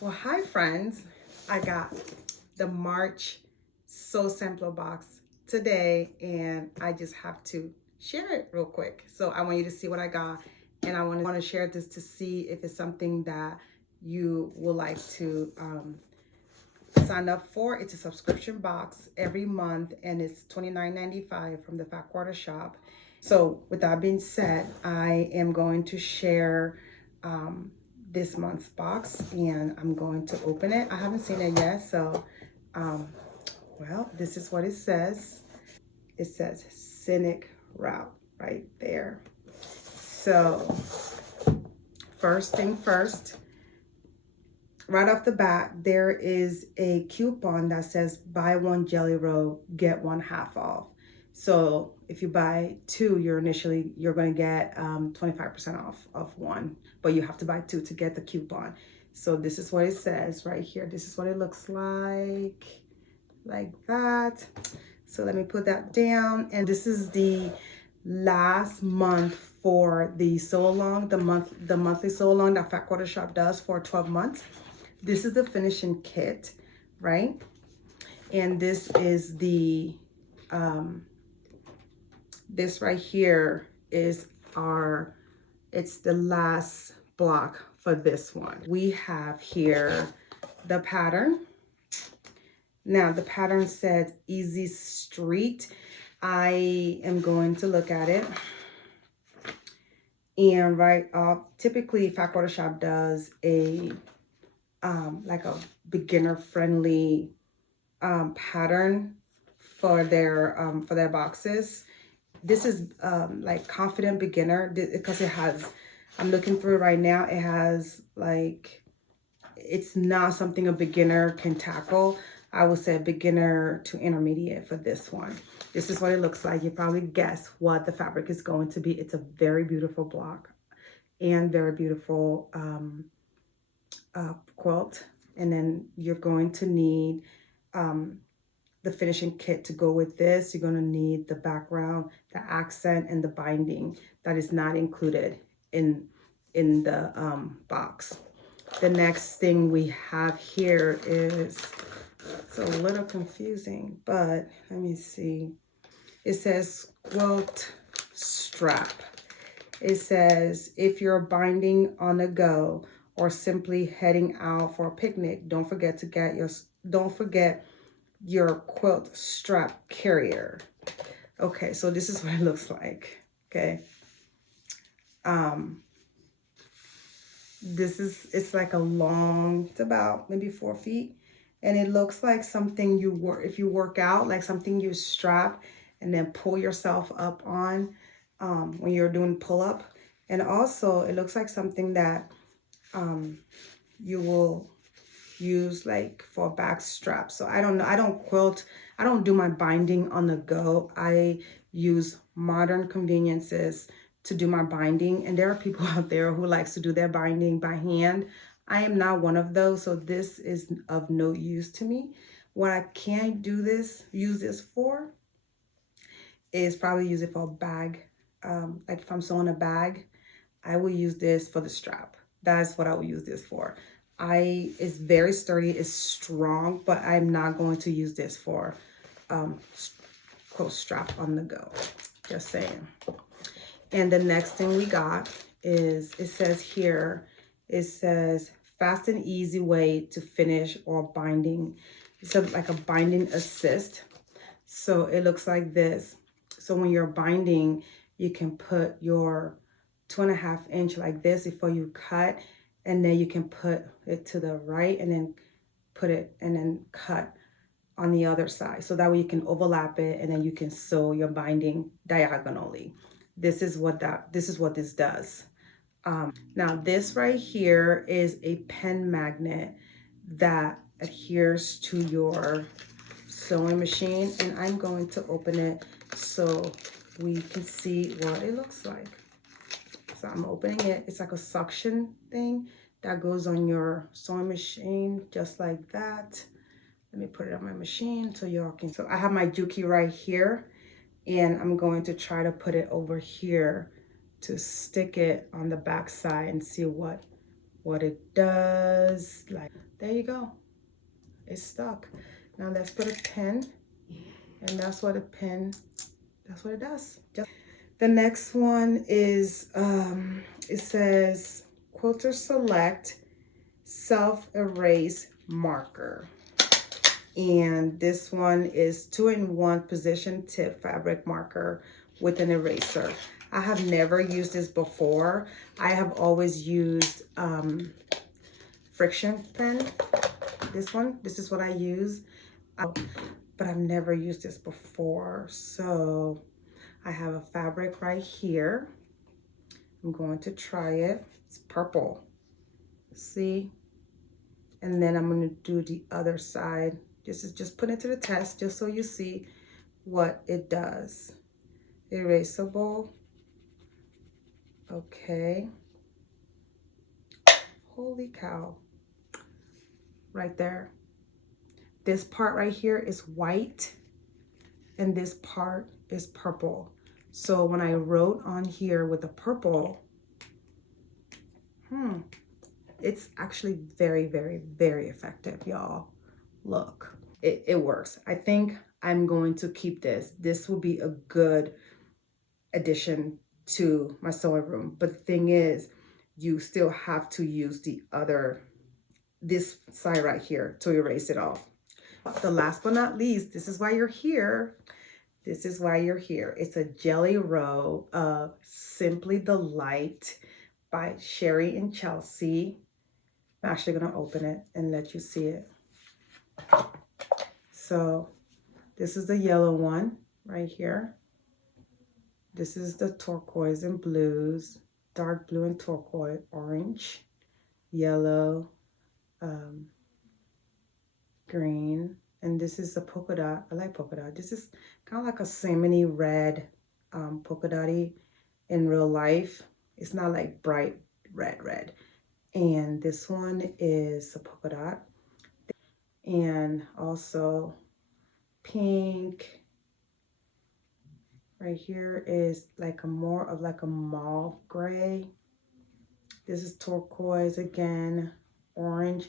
Well, hi friends. I got the March Sew Sampler box today and I just have to share it real quick. So I want you to see what I got and I want to share this to see if it's something that you would like to sign up for. It's a subscription box every month and it's $29.95 from the Fat Quarter Shop. So with that being said, I am going to share this month's box and I'm going to open it. I haven't seen it yet, so well, this is what it says. It says Scenic Route right there. So first thing first, right off the bat, there is a coupon that says buy one Jelly Roll, get one half off. So if you buy two, you're going to get 25% off of one, but you have to buy two to get the coupon. So this is what it says right here. This is what it looks like that. So let me put that down. And this is the last month for the sew along, the monthly sew along that Fat Quarter Shop does for 12 months. This is the finishing kit, right? And this is the this right here is it's the last block for this one. We have here the pattern. Now the pattern said Easy Street. I am going to look at it. And right off, typically Fat Quarter Shop does a like a beginner friendly pattern for their boxes. This is like confident beginner because it has, I'm looking through it right now, it has like, it's not something a beginner can tackle. I would say beginner to intermediate for this one. This is what it looks like. You probably guess what the fabric is going to be. It's a very beautiful block and very beautiful quilt. And then you're going to need the finishing kit to go with this. You're going to need the background, the accent, and the binding that is not included in the box. The next thing we have here is, it's a little confusing, but let me see. It says quilt strap. It says if you're binding on the go or simply heading out for a picnic, don't forget your quilt strap carrier. Okay, so this is what it looks like. Okay. It's like a long, it's about maybe 4 feet. And it looks like something if you work out, like something you strap and then pull yourself up on when you're doing pull up. And also it looks like something that you will use like for a back strap. So I don't know, I don't do my binding on the go. I use Modern Conveniences to do my binding, and there are people out there who likes to do their binding by hand. I am not one of those, so this is of no use to me. What I can use this for is probably use it for a bag. Like if I'm sewing a bag, I will use this for the strap. That's what I will use this for. It's very sturdy, it's strong, but I'm not going to use this for quote strap on the go. Just saying. And the next thing we got is, it says fast and easy way to finish or binding. It's like a binding assist. So it looks like this. So when you're binding, you can put your 2.5 inch like this before you cut, and then you can put it to the right and then put it and then cut on the other side. So that way you can overlap it and then you can sew your binding diagonally. This is what this does. Now this right here is a pen magnet that adheres to your sewing machine, and I'm going to open it so we can see what it looks like. So I'm opening it. It's like a suction thing that goes on your sewing machine, just like that. Let me put it on my machine so y'all can. So I have my Juki right here, and I'm going to try to put it over here to stick it on the back side and see what what it does. Like, there you go. It's stuck. Now let's put a pin, and that's what it does. The next one is, it says Quilter Select Self-Erase Marker. And this one is 2-in-1 position tip fabric marker with an eraser. I have never used this before. I have always used friction pen. This is what I use, but I've never used this before. So I have a fabric right here. I'm going to try it. It's purple. See? And then I'm going to do the other side. This is just put it to the test, just so you see what it does. Erasable. Okay. Holy cow. Right there. This part right here is white, and this part is purple. So when I wrote on here with the purple, it's actually very, very, very effective, y'all. Look, it works. I think I'm going to keep this. This will be a good addition to my sewing room. But the thing is, you still have to use this side right here to erase it off. The last but not least, this is why you're here. This is why you're here. It's a Jelly Roll of Simply Delight by Sherry and Chelsea. I'm actually gonna open it and let you see it. So this is the yellow one right here. This is the turquoise and blues, dark blue and turquoise, orange, yellow, green, and this is the polka dot. I like polka dot. This is kind of like a salmon-y red polka dotty in real life. It's not like bright red. And this one is a polka dot. And also pink. Right here is like more of like a mauve gray. This is turquoise again, orange.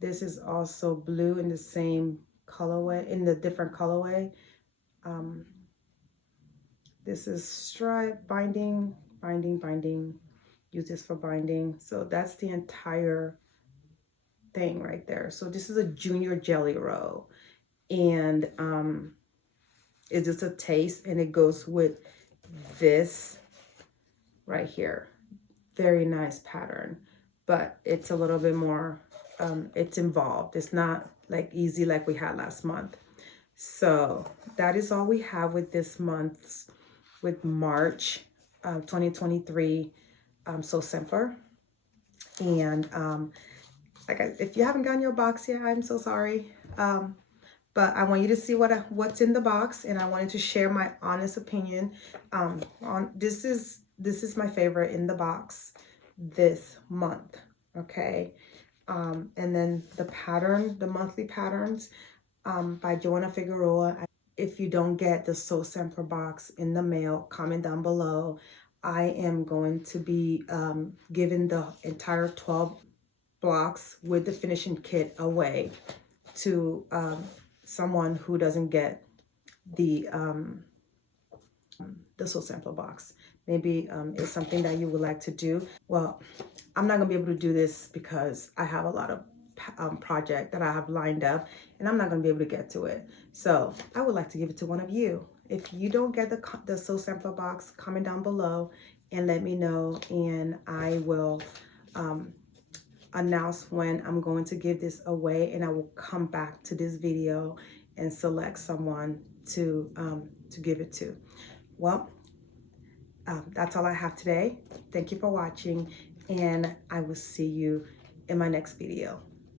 This is also blue in the same colorway, in the different colorway. This is stripe binding. Use this for binding. So that's the entire thing right there. So this is a junior Jelly Roll, and it's just a taste, and it goes with this right here. Very nice pattern, but it's a little bit more, it's involved. It's not like easy like we had last month. So that is all we have with this month's, with March 2023 Sew Simpler. And if you haven't gotten your box yet, I'm so sorry. But I want you to see what's in the box, and I wanted to share my honest opinion on this is my favorite in the box this month. Okay. And then the pattern, the monthly patterns by Joanna Figueroa. If you don't get the Sew Simpler box in the mail, comment down below. I am going to be giving the entire 12 blocks with the finishing kit away to someone who doesn't get the Sew Simpler box. Maybe it's something that you would like to do. Well, I'm not gonna be able to do this because I have a lot of project that I have lined up, and I'm not gonna be able to get to it. So I would like to give it to one of you. If you don't get the Sew Simpler box, comment down below and let me know, and I will announce when I'm going to give this away, and I will come back to this video and select someone to give it to. Well, that's all I have today. Thank you for watching, and I will see you in my next video.